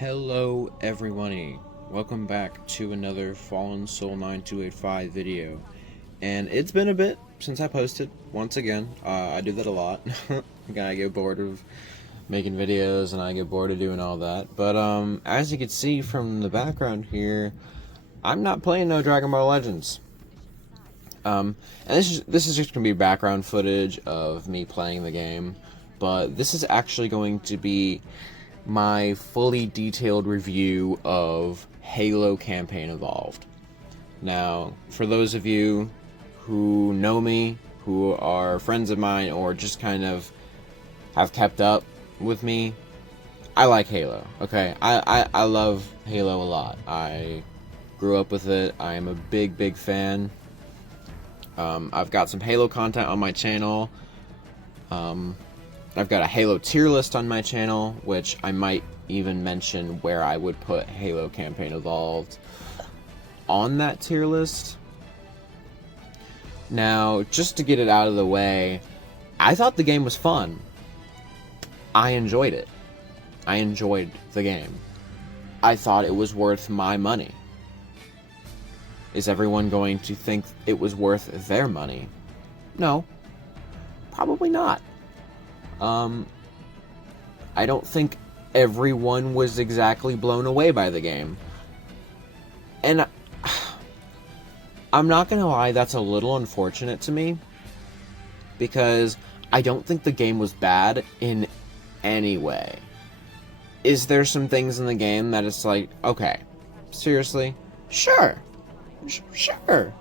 Hello everyone, welcome back to another Fallen Soul 9285 video. And it's been a bit since I posted, once again. I do that a lot. I get bored of making videos and I get bored of doing all that. But as you can see from the background here, I'm not playing no Dragon Ball Legends. And this is just going to be background footage of me playing the game. But this is actually going to be my fully detailed review of Halo Campaign Evolved. Now, for those of you who know me, who are friends of mine, or just kind of have kept up with me, I like Halo, okay? I love Halo a lot. I grew up with it. I am a big fan. I've got some Halo content on my channel. I've got a Halo tier list on my channel, which I might even mention where I would put Halo Campaign Evolved on that tier list. Now, just to get it out of the way, I thought the game was fun. I enjoyed it. I enjoyed the game. I thought it was worth my money. Is everyone going to think it was worth their money? No. Probably not. I don't think everyone was exactly blown away by the game. And I'm not gonna lie, that's a little unfortunate to me, because I don't think the game was bad in any way. Is there some things in the game that it's like, okay, seriously? Sure. Sure.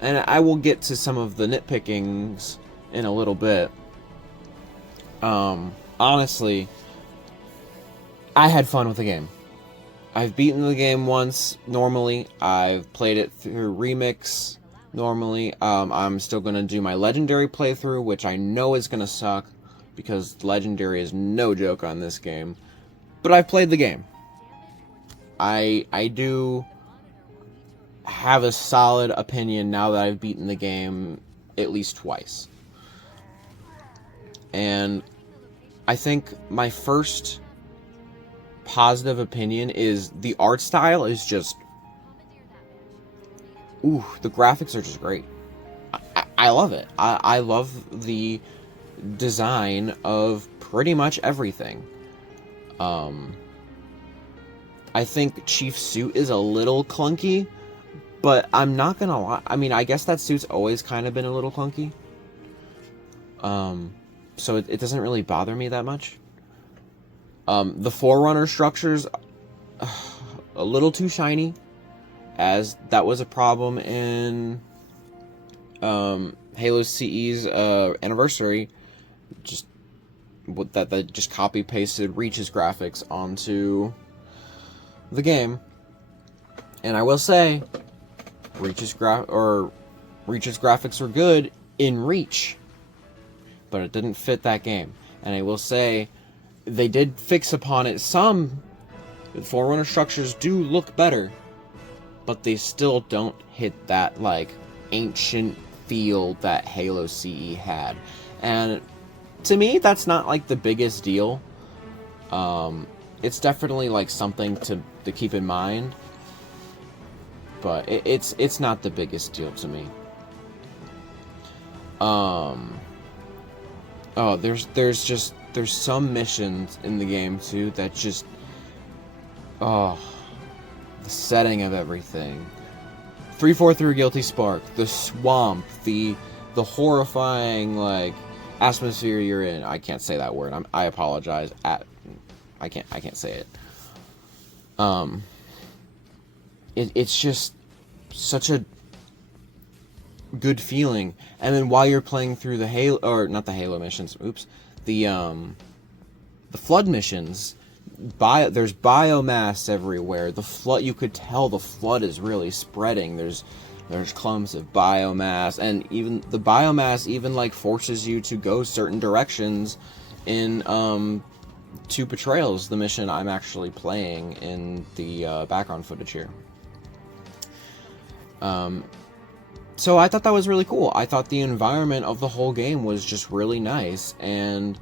And I will get to some of the nitpickings in a little bit. Honestly, I had fun with the game. I've beaten the game once, normally. I've played it through Remix, normally. I'm still going to do my Legendary playthrough, which I know is going to suck, because Legendary is no joke on this game. But I've played the game. I do have a solid opinion now that I've beaten the game at least twice. And I think my first positive opinion is the art style is just... Ooh, the graphics are just great. I love it. I love the design of pretty much everything. I think Chief's suit is a little clunky, but I'm not gonna lie. I mean, I guess that suit's always kind of been a little clunky. So it doesn't really bother me that much. The Forerunner structures, a little too shiny, as that was a problem in Halo CE's anniversary. Just that just copy pasted Reach's graphics onto the game, and I will say, Reach's graphics were good in Reach, but it didn't fit that game. And I will say, they did fix upon it some. The Forerunner structures do look better, but they still don't hit that, like, ancient feel that Halo CE had. And to me, that's not, like, the biggest deal. It's definitely, like, something to keep in mind, but it's not the biggest deal to me. Oh, there's some missions in the game too that just, oh, the setting of everything. 343 Guilty Spark, the swamp, the horrifying, like, atmosphere you're in. I can't say that word. I apologize. I can't say it. It's just such a good feeling. And then while you're playing through the Halo, or not the Halo missions, oops, the Flood missions, there's biomass everywhere. The Flood, you could tell the Flood is really spreading. There's clumps of biomass, and even the biomass even, like, forces you to go certain directions in two Betrayals, the mission I'm actually playing in the background footage here. So I thought that was really cool. I thought the environment of the whole game was just really nice, and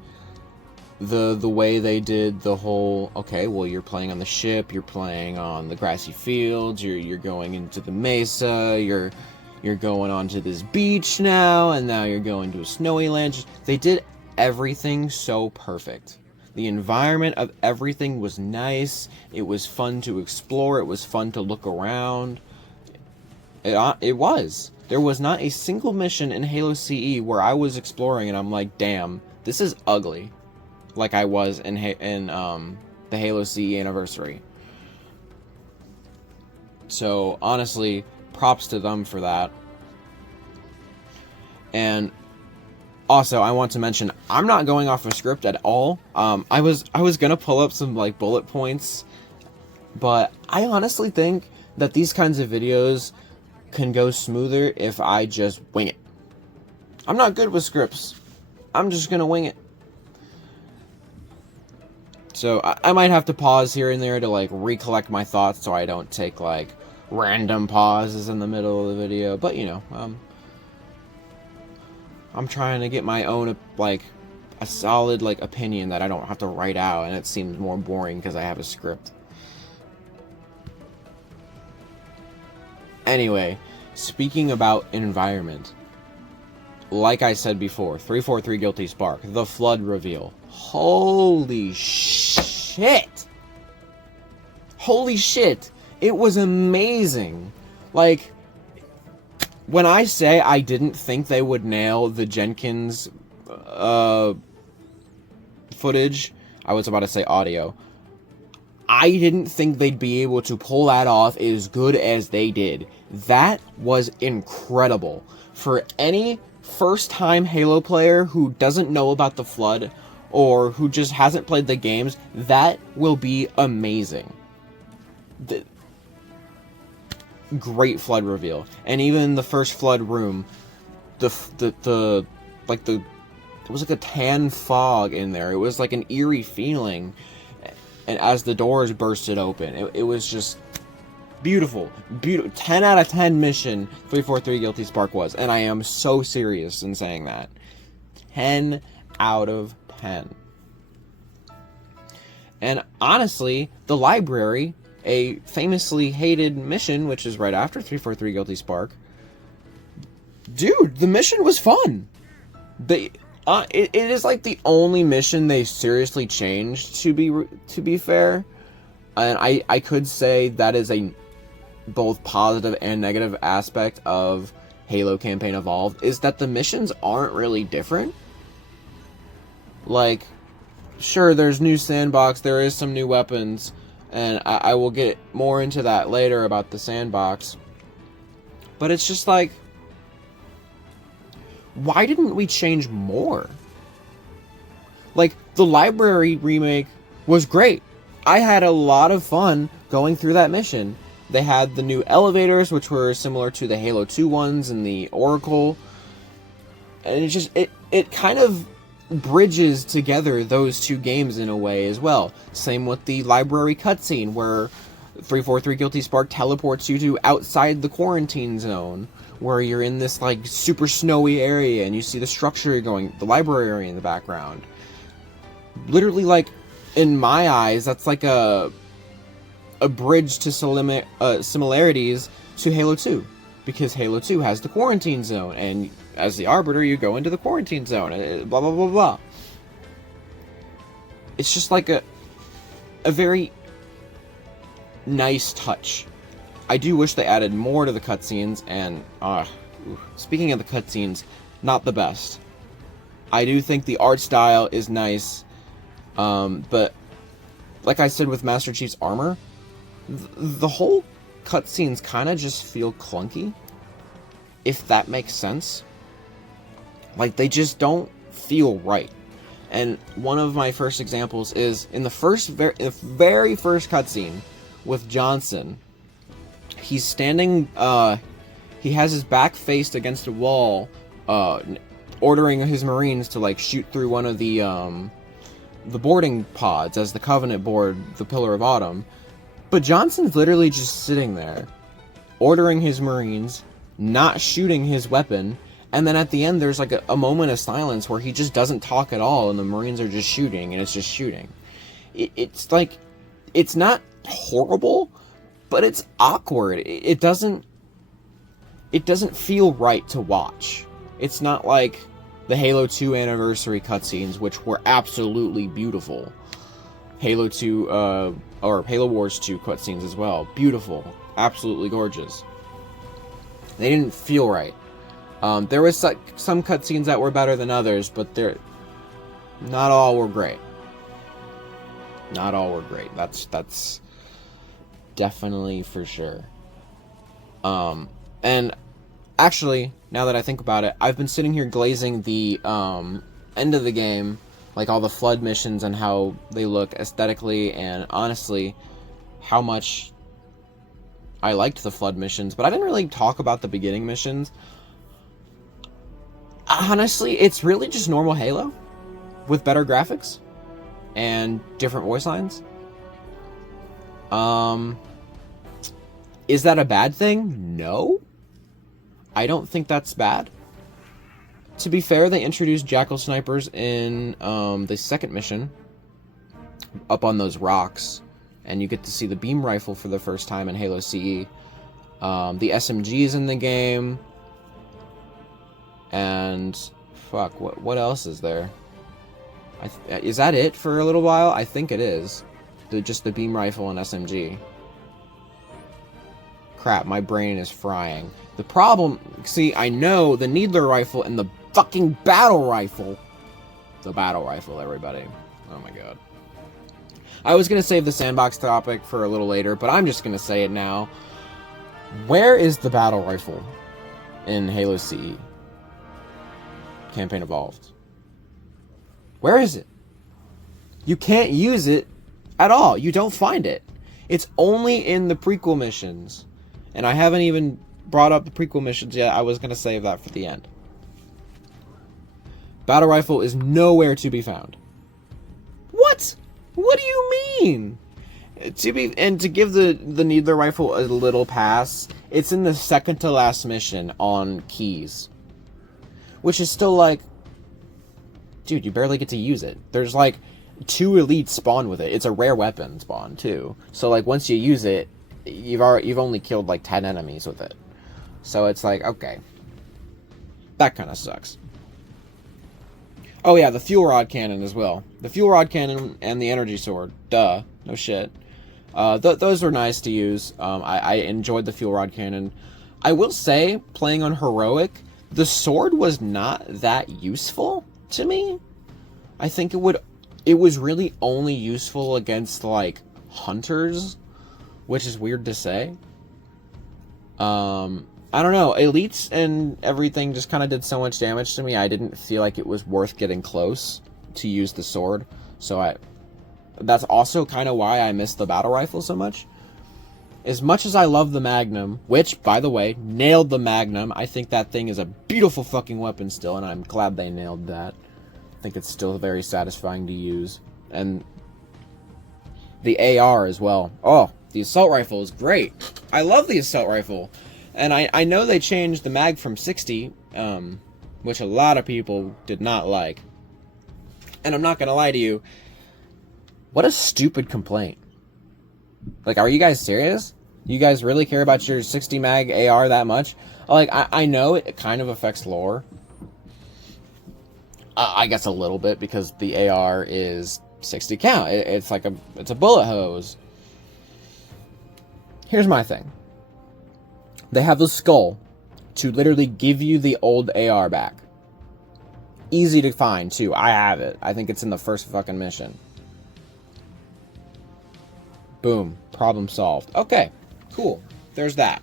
the way they did the whole, okay, well, you're playing on the ship, you're playing on the grassy fields, you're going into the mesa, you're going onto this beach now, and now you're going to a snowy land. They did everything so perfect. The environment of everything was nice. It was fun to explore. It was fun to look around. It was. There was not a single mission in Halo CE where I was exploring and I'm like, damn, this is ugly. Like I was in the Halo CE anniversary. So honestly, props to them for that. And also, I want to mention, I'm not going off a script at all. I was gonna pull up some like bullet points, but I honestly think that these kinds of videos can go smoother if I just wing it. I'm not good with scripts. I'm just gonna wing it. So I might have to pause here and there to like recollect my thoughts so I don't take like random pauses in the middle of the video. But you know, I'm trying to get my own like a solid like opinion that I don't have to write out, and it seems more boring because I have a script. Anyway, speaking about environment, like I said before, 343 Guilty Spark, the flood reveal. Holy shit! Holy shit! It was amazing! Like, when I say I didn't think they would nail the Jenkins footage, I was about to say audio. I didn't think they'd be able to pull that off as good as they did. That was incredible. For any first-time Halo player who doesn't know about the Flood, or who just hasn't played the games, that will be amazing. Great Flood reveal. And even the first Flood room, it was like a tan fog in there. It was like an eerie feeling. And as the doors bursted open, it was just beautiful. 10 out of 10 mission 343 Guilty Spark was. And I am so serious in saying that. 10 out of 10. And honestly, the library, a famously hated mission, which is right after 343 Guilty Spark, dude, the mission was fun. It is like the only mission they seriously changed, to be fair, and I could say that is a both positive and negative aspect of Halo Campaign Evolved, is that the missions aren't really different. Like, sure, there's new sandbox, there is some new weapons, and I will get more into that later about the sandbox, but it's just like, why didn't we change more? Like, the library remake was great. I had a lot of fun going through that mission. They had the new elevators, which were similar to the Halo 2 ones and the Oracle. And it kind of bridges together those two games in a way as well. Same with the library cutscene, where 343 Guilty Spark teleports you to outside the quarantine zone, where you're in this like super snowy area and you see the structure going, the library area in the background. Literally, like, in my eyes, that's like a bridge to similarities to Halo 2, because Halo 2 has the quarantine zone, and as the Arbiter, you go into the quarantine zone, blah blah blah blah. It's just like a very nice touch. I do wish they added more to the cutscenes, and speaking of the cutscenes, not the best. I do think the art style is nice, but like I said with Master Chief's armor, the whole cutscenes kind of just feel clunky, if that makes sense. Like, they just don't feel right. And one of my first examples is in the very first cutscene with Johnson. He's standing, he has his back faced against a wall, ordering his Marines to, like, shoot through one of the boarding pods as the Covenant board the Pillar of Autumn. But Johnson's literally just sitting there, ordering his Marines, not shooting his weapon, And then at the end, there's like a moment of silence where he just doesn't talk at all, and the Marines are just shooting, and it's just shooting. It's like, it's not horrible, but it's awkward. It doesn't feel right to watch. It's not like the Halo 2 anniversary cutscenes, which were absolutely beautiful. Halo 2, or Halo Wars 2 cutscenes as well. Beautiful. Absolutely gorgeous. They didn't feel right. There was some cutscenes that were better than others, but not all were great. Not all were great. That's definitely for sure. And actually, now that I think about it, I've been sitting here glazing the end of the game, like all the flood missions and how they look aesthetically, and honestly, how much I liked the flood missions, but I didn't really talk about the beginning missions. Honestly, it's really just normal Halo with better graphics and different voice lines. Is that a bad thing? No. I don't think that's bad. To be fair, they introduced Jackal snipers in the second mission up on those rocks, and you get to see the beam rifle for the first time in Halo CE. The SMG is in the game. And fuck, what else is there? Is that it for a little while? I think it is. Just the beam rifle and SMG. Crap, my brain is frying. The problem, see, I know the Needler rifle and the fucking battle rifle. The battle rifle, everybody. Oh my god. I was gonna save the sandbox topic for a little later, but I'm just gonna say it now. Where is the battle rifle in Halo CE? Campaign Evolved. Where is it? You can't use it at all. You don't find it. It's only in the prequel missions. And I haven't even brought up the prequel missions yet. I was going to save that for the end. Battle rifle is nowhere to be found. What? What do you mean? To give the Needler rifle a little pass, it's in the second to last mission on Keys. Which is still like, dude, you barely get to use it. There's like 2 elites spawn with it. It's a rare weapon spawn too. So like once you use it, you've only killed like 10 enemies with it. So it's like, okay, that kind of sucks. Oh yeah, the fuel rod cannon as well. The fuel rod cannon and the energy sword. Duh, no shit. Those were nice to use. I enjoyed the fuel rod cannon. I will say, playing on heroic, the sword was not that useful to me. I think it was really only useful against, like, hunters, which is weird to say. I don't know, elites and everything just kind of did so much damage to me, I didn't feel like it was worth getting close to use the sword, so that's also kind of why I missed the battle rifle so much. As much as I love the Magnum, which, by the way, nailed the Magnum, I think that thing is a beautiful fucking weapon still, and I'm glad they nailed that. I think it's still very satisfying to use. And the AR as well. Oh, the assault rifle is great. I love the assault rifle. And I know they changed the mag from 60, which a lot of people did not like. And I'm not gonna lie to you, what a stupid complaint. Like, are you guys serious? You guys really care about your 60 mag AR that much? Like, I know it kind of affects lore. I guess a little bit, because the AR is 60 count. It's like it's a bullet hose. Here's my thing. They have the skull to literally give you the old AR back. Easy to find, too. I have it. I think it's in the first fucking mission. Boom. Problem solved. Okay. Cool. There's that.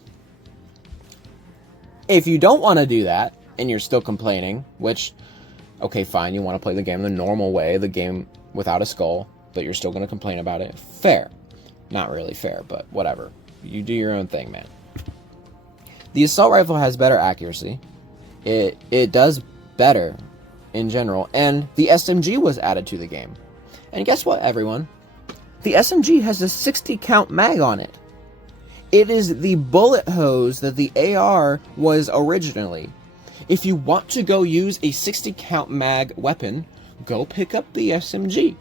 If you don't want to do that, and you're still complaining, which, okay, fine, you want to play the game the normal way, the game without a skull, but you're still going to complain about it, fair. Not really fair, but whatever. You do your own thing, man. The assault rifle has better accuracy. It does better in general, and the SMG was added to the game. And guess what, everyone? The SMG has a 60 count mag on it. It is the bullet hose that the AR was originally. If you want to go use a 60 count mag weapon, go pick up the SMG.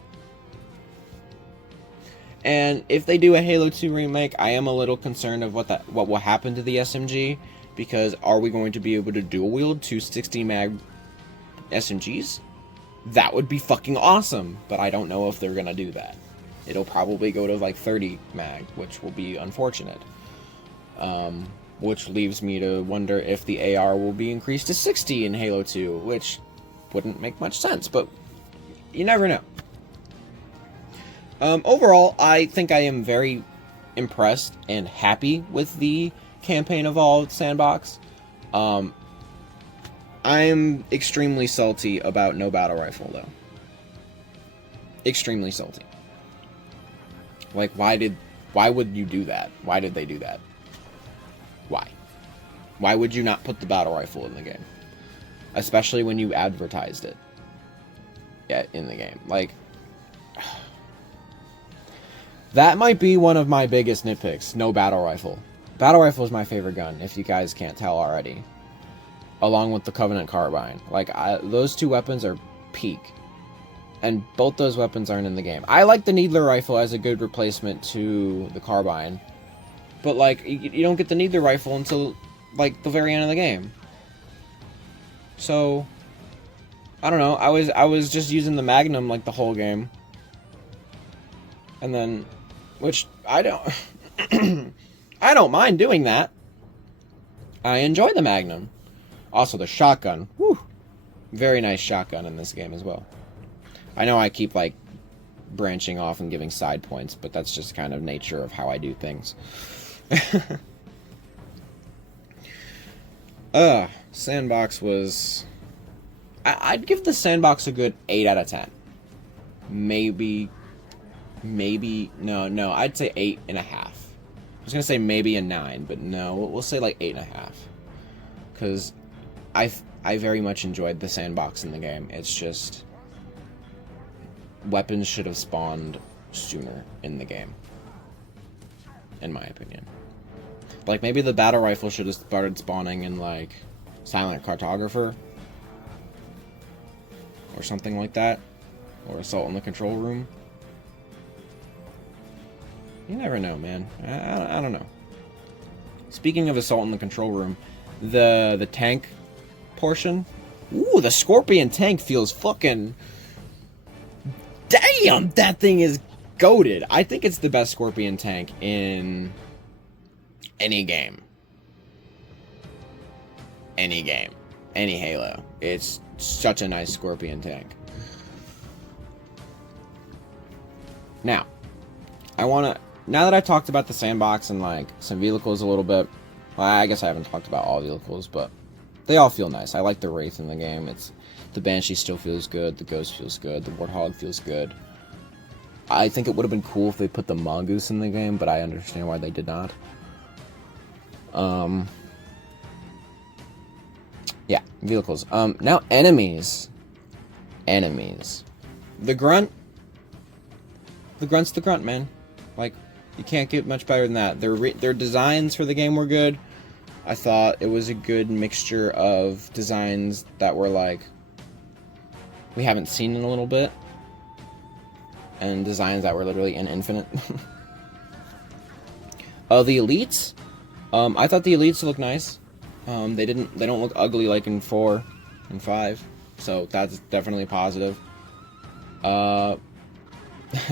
And if they do a Halo 2 remake, I am a little concerned of what will happen to the SMG, because are we going to be able to dual wield 260 mag SMGs? That would be fucking awesome, but I don't know if they're gonna do that. It'll probably go to like 30 mag, which will be unfortunate. Which leaves me to wonder if the AR will be increased to 60 in Halo 2, which wouldn't make much sense, but you never know. Overall, I think I am very impressed and happy with the Campaign Evolved sandbox. I'm extremely salty about no battle rifle, though. Extremely salty. Like, why would you do that? Why did they do that? Why? Why would you not put the battle rifle in the game? Especially when you advertised it. Yeah, in the game. Like, that might be one of my biggest nitpicks. No battle rifle. Battle rifle is my favorite gun, if you guys can't tell already. Along with the Covenant Carbine. Like, those two weapons are peak. And both those weapons aren't in the game. I like the Needler rifle as a good replacement to the Carbine. But, like, you don't get the Needler rifle until, like, the very end of the game. So, I don't know. I was just using the Magnum, like, the whole game. And then, which, I don't... I don't mind doing that. I enjoy the Magnum. Also, the shotgun. Whew. Very nice shotgun in this game as well. I know I keep, like, branching off and giving side points, but that's just kind of nature of how I do things. Sandbox was... I'd give the Sandbox a good 8 out of 10. Maybe, no, I'd say 8.5. I was gonna say maybe a 9, but no, we'll say like 8.5. Because I very much enjoyed the Sandbox in the game. It's just... weapons should have spawned sooner in the game. In my opinion. Like, maybe the battle rifle should have started spawning in, like, Silent Cartographer. Or something like that. Or Assault in the Control Room. You never know, man. I don't know. Speaking of Assault in the Control Room, the tank portion. Ooh, the Scorpion tank feels fucking... Damn, that thing is goated. I think it's the best Scorpion tank in any game. Any game. Any Halo. It's such a nice Scorpion tank. Now, now that I've talked about the Sandbox and, like, some vehicles a little bit, well, I guess I haven't talked about all vehicles, but they all feel nice. I like the Wraith in the game. The Banshee still feels good, the Ghost feels good, the Warthog feels good. I think it would have been cool if they put the Mongoose in the game, but I understand why they did not. Yeah, vehicles. Now enemies. Enemies. The Grunt. The Grunt's the Grunt, man. Like, you can't get much better than that. Their designs for the game were good. I thought it was a good mixture of designs that were, like, we haven't seen in a little bit, and designs that were literally in Infinite. The Elites, I thought the Elites looked nice. They don't look ugly like in 4 and 5, so that's definitely positive.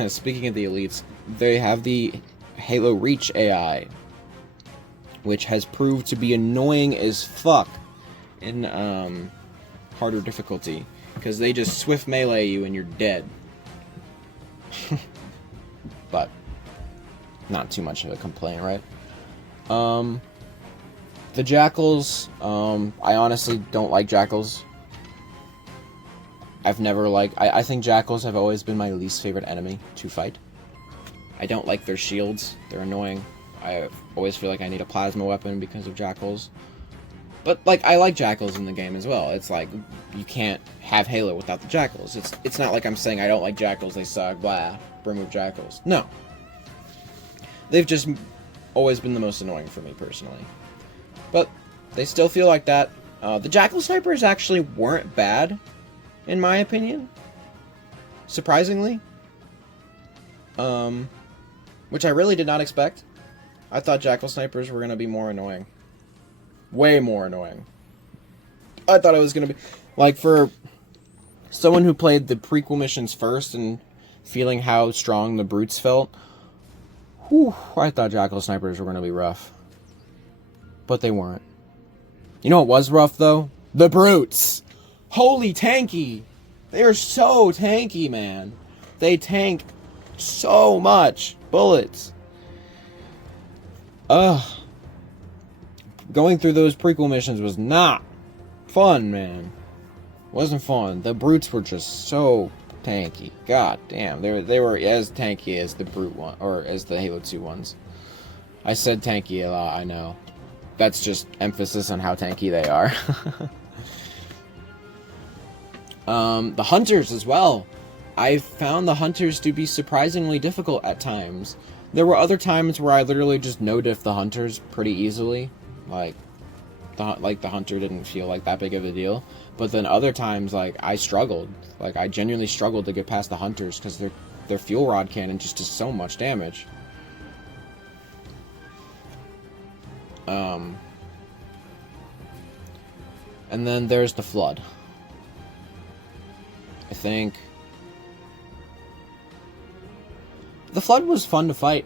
Speaking of the Elites, they have the Halo Reach AI, which has proved to be annoying as fuck in harder difficulty. Because they just swift melee you and you're dead. But not too much of a complaint, right? The Jackals, I honestly don't like Jackals. I've never liked... I think Jackals have always been my least favorite enemy to fight. I don't like their shields. They're annoying. I always feel like I need a plasma weapon because of Jackals. But, like, I like Jackals in the game as well. It's like, you can't have Halo without the Jackals. It's not like I'm saying I don't like Jackals, they suck, blah, remove Jackals. No. They've just always been the most annoying for me, personally. But, they still feel like that. The Jackal Snipers actually weren't bad, in my opinion. Surprisingly. Which I really did not expect. I thought Jackal Snipers were going to be more annoying. Way more annoying. I thought it was going to be... Like, for someone who played the prequel missions first and feeling how strong the brutes felt, whew, I thought Jackal Snipers were going to be rough. But they weren't. You know what was rough, though? The brutes! Holy tanky! They are so tanky, man. They tank so much bullets. Ugh. Going through those prequel missions was not fun, man. Wasn't fun. The brutes were just so tanky. God damn. They were as tanky as the brute one, or as the Halo 2 ones. I said tanky a lot, I know. That's just emphasis on how tanky they are. The hunters as well. I found the hunters to be surprisingly difficult at times. There were other times where I literally just no-diff the hunters pretty easily. Like the hunter didn't feel like that big of a deal. But then other times, like, I struggled. Like, I genuinely struggled to get past the hunters because their fuel rod cannon just does so much damage. And then there's the Flood. I think the Flood was fun to fight.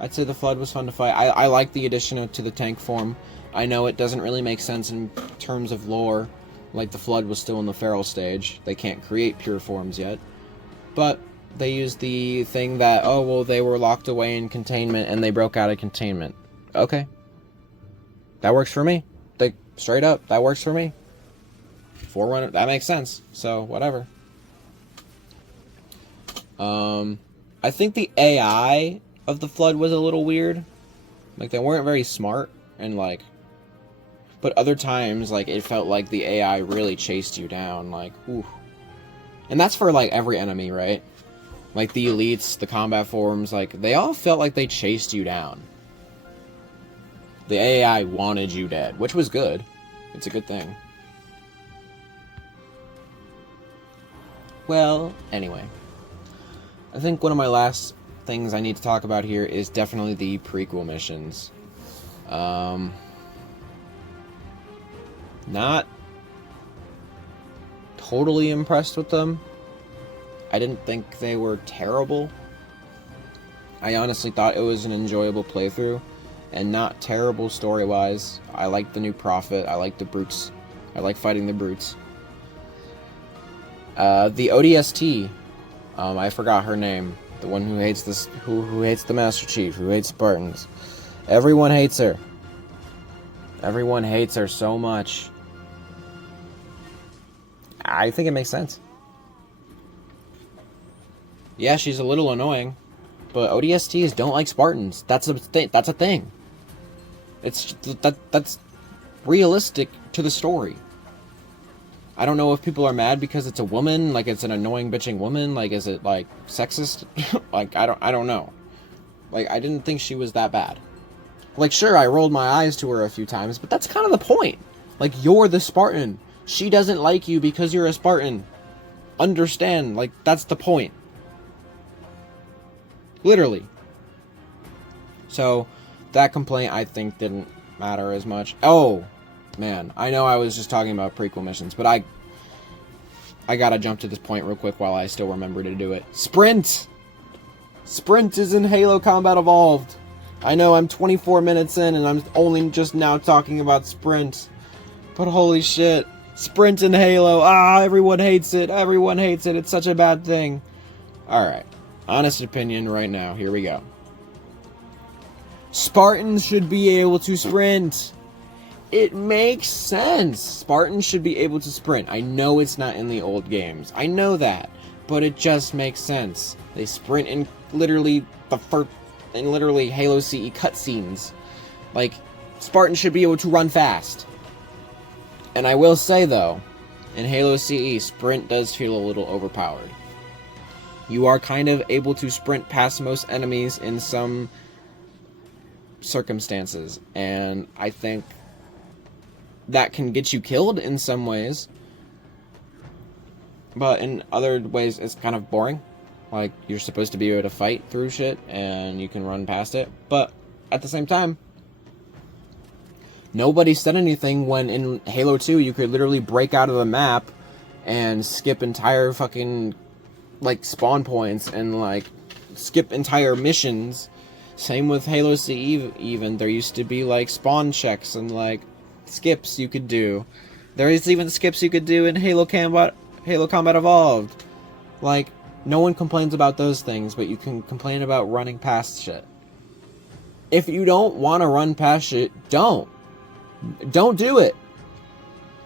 I'd say the Flood was fun to fight. I like the addition to the tank form. I know it doesn't really make sense in terms of lore. Like, the Flood was still in the feral stage. They can't create pure forms yet. But they used the thing that, oh, well, they were locked away in containment and they broke out of containment. Okay. That works for me. Straight up, that works for me. Forerunner, that makes sense. So, whatever. I think the AI of the Flood was a little weird. Like, they weren't very smart, and like... But other times, like, it felt like the AI really chased you down, like, ooh. And that's for, like, every enemy, right? Like, the elites, the combat forms, like, they all felt like they chased you down. The AI wanted you dead, which was good. It's a good thing. Well, anyway. I think one of my last things I need to talk about here is definitely the prequel missions. Not totally impressed with them. I didn't think they were terrible. I honestly thought it was an enjoyable playthrough. And not terrible story-wise. I like the new Prophet. I like the brutes. I like fighting the brutes. The ODST. I forgot her name. The one who hates this, who hates the Master Chief, who hates Spartans. Everyone hates her. Everyone hates her so much. I think it makes sense. Yeah, she's a little annoying, but ODSTs don't like Spartans. That's a thing. That's a thing. That's realistic to the story. I don't know if people are mad because it's a woman, like it's an annoying bitching woman, like is it like sexist? Like I don't know. Like I didn't think she was that bad. Like sure, I rolled my eyes to her a few times, but that's kind of the point. Like you're the Spartan. She doesn't like you because you're a Spartan. Understand, like that's the point. Literally. So that complaint, I think, didn't matter as much. Oh, man. I know I was just talking about prequel missions, but I gotta jump to this point real quick while I still remember to do it. Sprint! Sprint is in Halo Combat Evolved. I know I'm 24 minutes in, and I'm only just now talking about Sprint. But holy shit. Sprint in Halo. Ah, everyone hates it. Everyone hates it. It's such a bad thing. Alright. Honest opinion right now. Here we go. Spartans should be able to sprint. It makes sense. Spartans should be able to sprint. I know it's not in the old games. I know that. But it just makes sense. They sprint in literally Halo CE cutscenes. Like, Spartans should be able to run fast. And I will say, though, in Halo CE, sprint does feel a little overpowered. You are kind of able to sprint past most enemies in some circumstances, and I think that can get you killed in some ways. But in other ways, it's kind of boring. Like, you're supposed to be able to fight through shit, and you can run past it. But at the same time, nobody said anything when in Halo 2 you could literally break out of the map and skip entire fucking, like, spawn points and, like, skip entire missions. Same with Halo C even. There used to be, like, spawn checks and, like, skips you could do. There is even skips you could do in Halo Combat Evolved. Like, no one complains about those things, but you can complain about running past shit. If you don't want to run past shit, don't. Don't do it.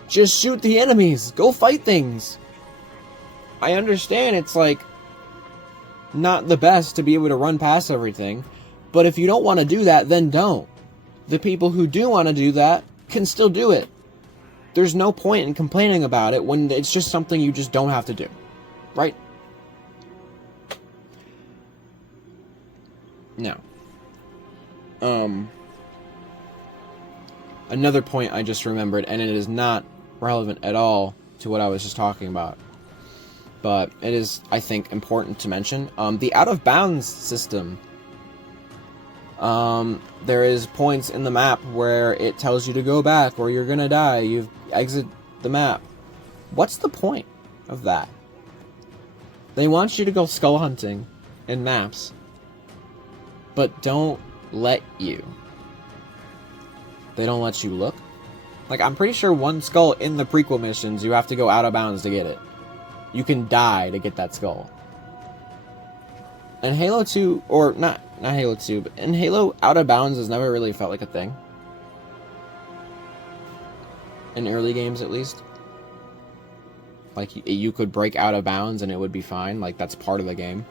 Just shoot the enemies. Go fight things. I understand it's, like, not the best to be able to run past everything, but if you don't want to do that, then don't. The people who do want to do that can still do it. There's no point in complaining about it when it's just something you just don't have to do. Right? Now, another point I just remembered, and it is not relevant at all to what I was just talking about, but it is, I think, important to mention. The out-of-bounds system. There is points in the map where it tells you to go back or you're gonna die. You've exit the map. What's the point of that? They want you to go skull hunting in maps, but don't let you. They don't let you look. Like, I'm pretty sure one skull in the prequel missions, you have to go out of bounds to get it. You can die to get that skull. And Halo 2, or not Halo 2, but in Halo, out of bounds has never really felt like a thing. In early games, at least. Like, you could break out of bounds and it would be fine. Like, that's part of the game.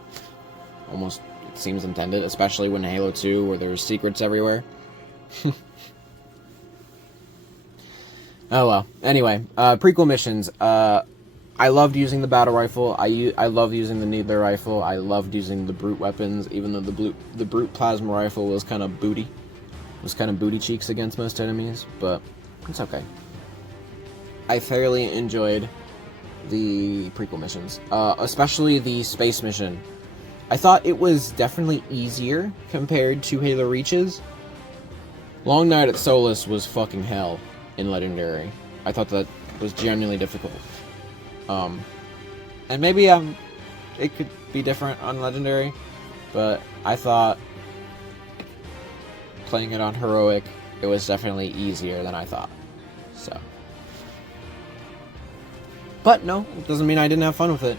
Almost, it seems intended, especially when Halo 2, where there's secrets everywhere. Oh well. Anyway, prequel missions. I loved using the battle rifle. I loved using the needler rifle. I loved using the brute weapons, even though the brute plasma rifle was kind of booty. It was kind of booty cheeks against most enemies, but it's okay. I thoroughly enjoyed the prequel missions, especially the space mission. I thought it was definitely easier compared to Halo Reach's. Long Night at Solus was fucking hell in Legendary. I thought that was genuinely difficult. And maybe it could be different on Legendary, but I thought playing it on Heroic, it was definitely easier than I thought. So, but no, it doesn't mean I didn't have fun with it.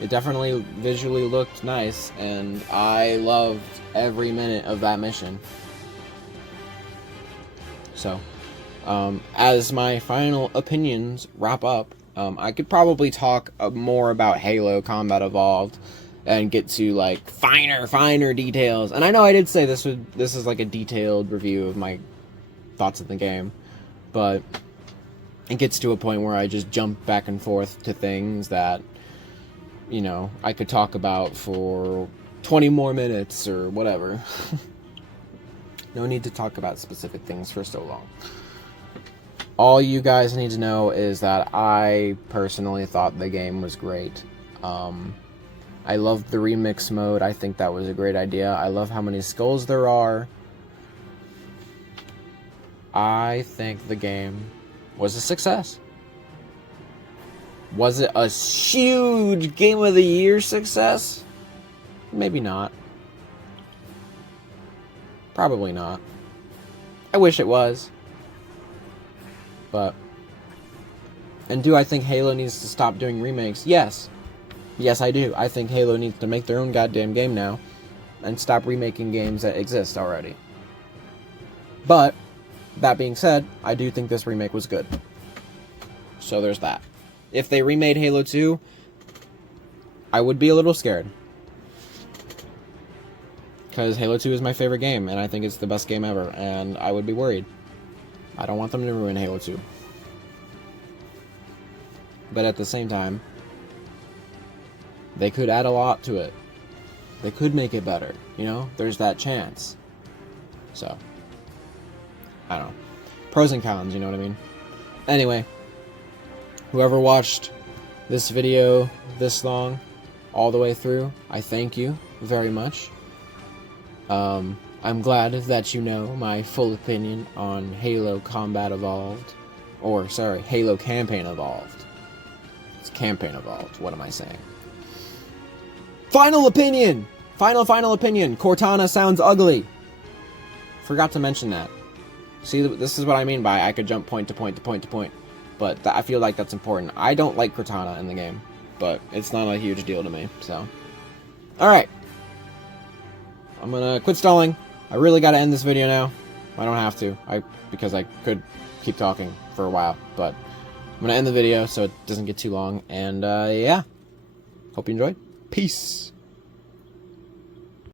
It definitely visually looked nice, and I loved every minute of that mission. So, as my final opinions wrap up, I could probably talk more about Halo Combat Evolved and get to, like, finer details. And I know I did say this is like a detailed review of my thoughts of the game, but it gets to a point where I just jump back and forth to things that, you know, I could talk about for 20 more minutes or whatever. No need to talk about specific things for so long. All you guys need to know is that I personally thought the game was great. I loved the remix mode. I think that was a great idea. I love how many skulls there are. I think the game was a success. Was it a huge Game of the Year success? Maybe not. Probably not. I wish it was. But, and do I think Halo needs to stop doing remakes? Yes. Yes, I do. I think Halo needs to make their own goddamn game now and stop remaking games that exist already. But, that being said, I do think this remake was good. So there's that. If they remade Halo 2, I would be a little scared. Because Halo 2 is my favorite game, and I think it's the best game ever, and I would be worried. I don't want them to ruin Halo 2. But at the same time, they could add a lot to it. They could make it better, you know? There's that chance. So, I don't know. Pros and cons, you know what I mean? Anyway, whoever watched this video this long, all the way through, I thank you very much. I'm glad that you know my full opinion on Halo Combat Evolved. Or, sorry, Halo Campaign Evolved. It's Campaign Evolved. What am I saying? Final opinion! Final opinion! Cortana sounds ugly! Forgot to mention that. See, this is what I mean by I could jump point to point to point to point. But I feel like that's important. I don't like Cortana in the game. But it's not a huge deal to me, so. Alright. I'm gonna quit stalling. I really gotta end this video now. I don't have to, because I could keep talking for a while, but I'm gonna end the video so it doesn't get too long, and yeah. Hope you enjoyed. Peace!